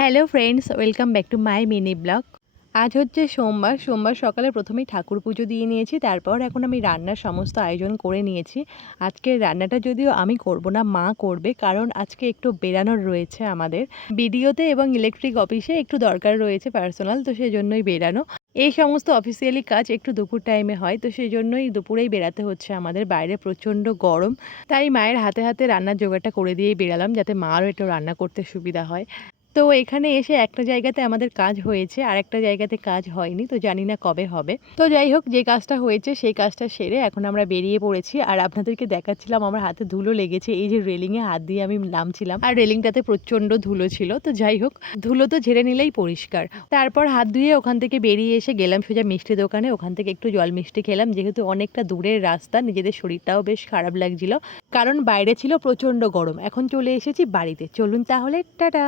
Hello friends, welcome back to my mini blog. আজ হচ্ছে সোমবার সোমবার সকালে প্রথমেই ঠাকুর পুজো দিয়ে নিয়েছি, তারপর এখন আমি রান্নার সমস্ত আয়োজন করে নিয়েছি। আজকের রান্নাটা যদিও আমি করব না, মা করবে, কারণ আজকে একটু বেরানোর রয়েছে আমাদের। বিডিওতে এবং ইলেকট্রিক অফিসে একটু দরকার রয়েছে পার্সোনাল, তো সেই জন্যই বেরানো। এই সমস্ত অফিসিয়ালি কাজ একটু দুপুর টাইমে হয়, তো সেই জন্যই দুপুরেই বেরাতে হচ্ছে আমাদের। বাইরে প্রচণ্ড গরম, তাই মায়ের হাতে হাতে রান্নার জোগাড়টা করে দিয়েই বেরালাম, যাতে মারও একটু রান্না করতে সুবিধা হয়। তো এখানে এসে একটা জায়গাতে আমাদের কাজ হয়েছে, আর একটা জায়গাতে কাজ হয়নি, তো জানি না কবে হবে। তো যাই হোক, যে কাজটা হয়েছে সেই কাজটা সেরে এখন আমরা বেরিয়ে পড়েছি, আর আপনাদেরকে দেখাচ্ছিলাম আমার হাতে ধুলো লেগেছে, এই যে রেলিংয়ে হাত দিয়ে আমি নামছিলাম, আর রেলিংটাতে প্রচণ্ড ধুলো ছিল, তো যাই হোক, ধুলো তো ঝেড়ে নিলেই পরিষ্কার। তারপর হাত ধুয়ে ওখান থেকে বেরিয়ে এসে গেলাম সোজা মিষ্টি দোকানে, ওখান থেকে একটু জল মিষ্টি খেলাম, যেহেতু অনেকটা দূরের রাস্তা, নিজেদের শরীরটাও বেশ খারাপ লাগছিল, কারণ বাইরে ছিল প্রচণ্ড গরম, এখন চলে এসেছি বাড়িতে, চলুন তাহলে, টাটা!